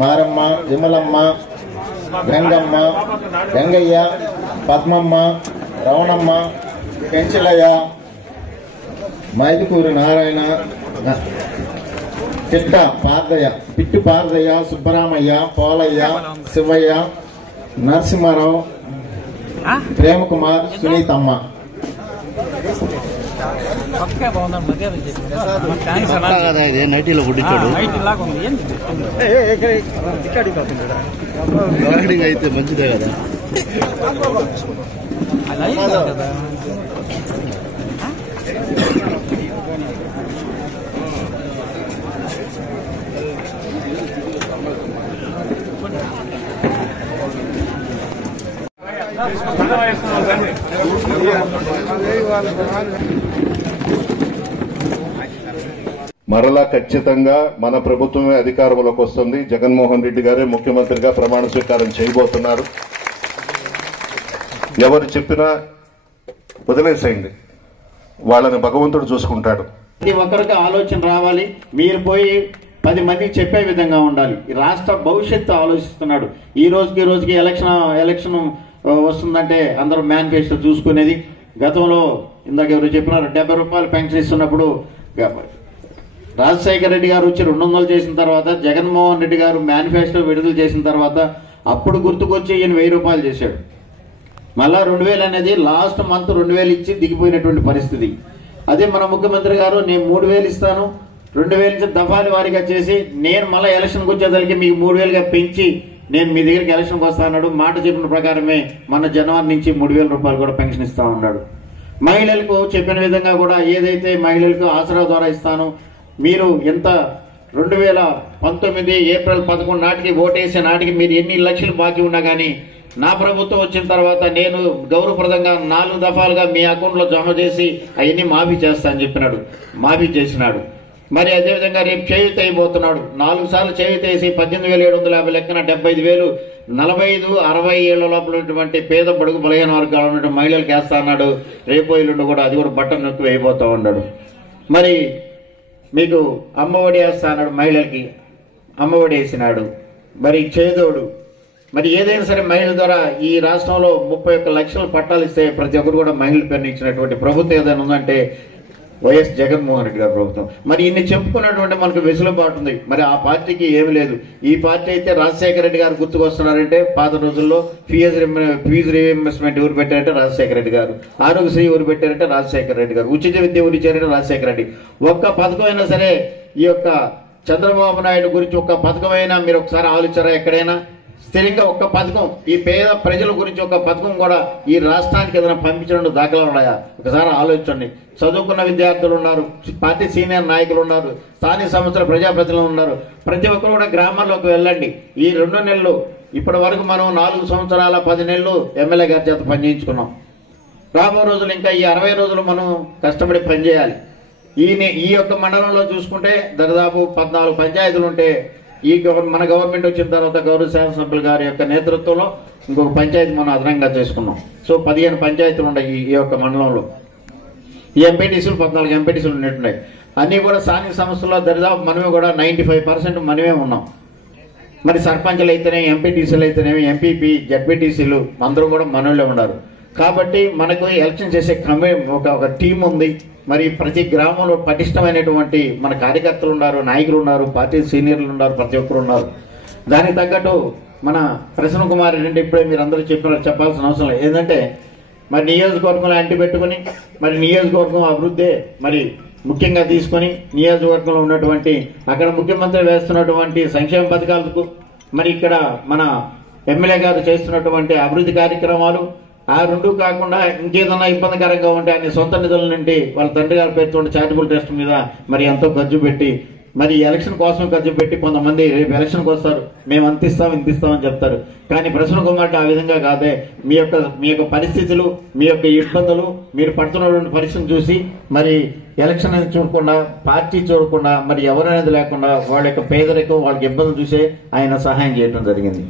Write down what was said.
మారమ్మ, విమలమ్మ, గంగమ్మ, గంగయ్య, పద్మమ్మ, రవణమ్మ, పెంచలయ్య, మైదుకూరి నారాయణ, పిట్టు పార్దయ్య, సుబ్బరామయ్య, పోలయ్య, శివయ్య, నరసింహారావు, ప్రేమకుమార్, సునీతమ్మ. నైటీలో కుట్టించాడు అయితే మంచిదే కదా. మరలా ఖచ్చితంగా మన ప్రభుత్వమే అధికారంలోకి వస్తుంది. జగన్మోహన్ రెడ్డి గారే ముఖ్యమంత్రిగా ప్రమాణ స్వీకారం చేయబోతున్నారు. ఎవరు చెప్పినా వదిలేసేయండి, వాళ్ళని భగవంతుడు చూసుకుంటాడు. ప్రతి ఒక్కరికి ఆలోచన రావాలి. మీరు పోయి 10 మందికి చెప్పే విధంగా ఉండాలి. రాష్ట్ర భవిష్యత్తు ఆలోచిస్తున్నాడు. ఈ రోజుకి ఎలక్షన్ వస్తుందంటే అందరూ మేనిఫెస్టో చూసుకునేది. గతంలో ఇందాక ఎవరు చెప్పినారు 70 రూపాయలు పెన్షన్ ఇస్తున్నప్పుడు రాజశేఖర రెడ్డి గారు వచ్చి 200 చేసిన తర్వాత, జగన్మోహన్ రెడ్డి గారు మేనిఫెస్టో విడుదల చేసిన తర్వాత అప్పుడు గుర్తుకొచ్చి ఈయన 1000 రూపాయలు చేశాడు. మళ్ళా 2000 అనేది లాస్ట్ మంత్ 2000 ఇచ్చి దిగిపోయినటువంటి పరిస్థితి. అదే మన ముఖ్యమంత్రి గారు నేను 3000 ఇస్తాను, 2000 నుంచి దఫాల వారీగా చేసి నేను మళ్ళీ ఎలక్షన్కి వచ్చేదానికి మీకు 3000గా పెంచి నేను మీ దగ్గరికి ఎలక్షన్కి వస్తా అన్నాడు. మాట చెప్పిన ప్రకారమే మన జనవరి నుంచి 3000 రూపాయలు కూడా పెన్షన్ ఇస్తా ఉన్నాడు. మహిళలకు చెప్పిన విధంగా కూడా ఏదైతే మహిళలకు ఆసరా ద్వారా ఇస్తాను, మీరు ఎంత 2019 ఏప్రిల్ 11 నాటికి ఓటేసే నాటికి మీరు ఎన్ని లక్షలు బాకీ ఉన్నా కానీ నా ప్రభుత్వం వచ్చిన తర్వాత నేను గౌరవప్రదంగా 4 దఫాలుగా మీ అకౌంట్లో జమ చేసి అవన్నీ మాఫీ చేస్తా అని చెప్పినాడు. మాఫీ చేసినాడు. మరి అదేవిధంగా రేపు చేయూత అయిపోతున్నాడు. 4 సార్లు చేయూత వేసి 18,750 లెక్కన 75,000 45-60 ఏళ్ల లోపల ఉన్నటువంటి పేద బడుగు బలహీన వర్గాలు ఉన్నటువంటి మహిళలకు వేస్తా అన్నాడు. రేపు ఎల్లుండి కూడా అది కూడా బట్టన్ నొక్కి వేయబోతా ఉన్నాడు. మరి మీకు అమ్మఒడి వేస్తా అన్నాడు. మహిళలకి అమ్మఒడి వేసినాడు. మరి చేదోడు మరి ఏదైనా సరే మహిళల ద్వారా ఈ రాష్ట్రంలో 31 లక్షల పట్టాలు ఇస్తే ప్రతి ఒక్కరు కూడా మహిళల పేరుని ఇచ్చినటువంటి ప్రభుత్వం ఏదైనా ఉందంటే వైఎస్ జగన్మోహన్ రెడ్డి గారి ప్రభుత్వం. మరి ఇన్ని చెప్పుకున్నటువంటి మనకు వెసులుబాటు ఉంది. మరి ఆ పార్టీకి ఏమి లేదు. ఈ పార్టీ అయితే రాజశేఖర రెడ్డి గారు గుర్తుకొస్తున్నారంటే పాత రోజుల్లో ఫీజు రీఇంబర్స్మెంట్ ఎవరు పెట్టారంటే రాజశేఖర రెడ్డి గారు, ఆరోగ్యశ్రీ ఎవరు పెట్టారంటే రాజశేఖర రెడ్డి గారు, ఉచిత విద్య ఎవరు ఇచ్చారంటే రాజశేఖర రెడ్డి. ఒక్క పథకం అయినా సరే ఈ యొక్క చంద్రబాబు నాయుడు గురించి ఒక్క పథకం అయినా మీరు ఒకసారి ఆలోచించారా? ఎక్కడైనా స్థిరంగా ఒక్క పథకం ఈ పేద ప్రజల గురించి ఒక పథకం కూడా ఈ రాష్ట్రానికి ఏదైనా పంపించడం దాఖలా ఉన్నాయా? ఒకసారి ఆలోచించండి. చదువుకున్న విద్యార్థులు ఉన్నారు, పార్టీ సీనియర్ నాయకులు ఉన్నారు, స్థానిక సంస్థల ప్రజాప్రతినిధులు ఉన్నారు. ప్రతి ఒక్కరు కూడా గ్రామాల్లోకి వెళ్ళండి. ఈ 2 నెలలు ఇప్పటి వరకు మనం 4 సంవత్సరాల 10 నెలలు ఎమ్మెల్యే గారి చేత పనిచేయించుకున్నాం. రాబో రోజులు ఇంకా ఈ 60 రోజులు మనం కష్టపడి పనిచేయాలి. ఈ యొక్క మండలంలో చూసుకుంటే దాదాపు 14 పంచాయతీలు ఉంటే మన గవర్నమెంట్ వచ్చిన తర్వాత గౌరవ శాసనసభ్యులు గారి యొక్క నేతృత్వంలో ఇంకొక పంచాయతీ మనం అదనంగా చేసుకున్నాం. సో 15 పంచాయతీలు ఉన్నాయి ఈ యొక్క మండలంలో. ఈ ఎంపీటీసీలు 14 ఎంపీటీసీలు ఉన్నట్టున్నాయి. అన్నీ కూడా స్థానిక సంస్థల్లో దరిదాపు మనమే కూడా 95% మనమే ఉన్నాం. మరి సర్పంచ్లు అయితేనే, ఎంపీటీసీలు అయితేనేమి, ఎంపీపీ, జడ్పీటీసీలు అందరూ కూడా మనోళ్ళే ఉన్నారు. కాబట్టి మనకు ఎలక్షన్ చేసే ఒక టీం ఉంది. మరి ప్రతి గ్రామంలో పటిష్టమైనటువంటి మన కార్యకర్తలు ఉన్నారు, నాయకులు ఉన్నారు, పార్టీ సీనియర్లు ఉన్నారు, ప్రతి ఒక్కరు ఉన్నారు. దానికి తగ్గట్టు మన ప్రసన్న కుమార్ రెడ్డి ఇప్పుడే మీరు అందరూ చెప్పాల్సిన అవసరం లేదు. ఏంటంటే మరి నియోజకవర్గంలో అంటి పెట్టుకుని మరి నియోజకవర్గం అభివృద్ధి మరి ముఖ్యంగా తీసుకొని నియోజకవర్గంలో ఉన్నటువంటి అక్కడ ముఖ్యమంత్రి వేస్తున్నటువంటి సంక్షేమ పథకాలకు మరి ఇక్కడ మన ఎమ్మెల్యే గారు చేస్తున్నటువంటి అభివృద్ధి కార్యక్రమాలు ఆ 2 కాకుండా ఇంకేదన్నా ఇబ్బందికరంగా ఉంటే ఆయన సొంత నిధుల నుండి వాళ్ళ తండ్రి గారి పేరుతో చారిటబుల్ ట్రస్ట్ మీద మరి ఎంతో ఖర్చు పెట్టి మరి ఎలక్షన్ కోసం ఖర్చు పెట్టి కొంతమంది రేపు ఎలక్షన్కి వస్తారు, మేము ఇంతిస్తామని చెప్తారు. కానీ ప్రసన్న కుమార్ ఆ విధంగా కాదే. మీ యొక్క పరిస్థితులు, మీ యొక్క ఇబ్బందులు, మీరు పడుతున్నటువంటి పరిస్థితిని చూసి మరి ఎలక్షన్ అనేది చూడకుండా, పార్టీ చూడకుండా, మరి ఎవరనేది లేకుండా వాళ్ళ యొక్క పేదరికం, వాళ్ళకి ఇబ్బందులు చూసే ఆయన సహాయం చేయడం జరిగింది.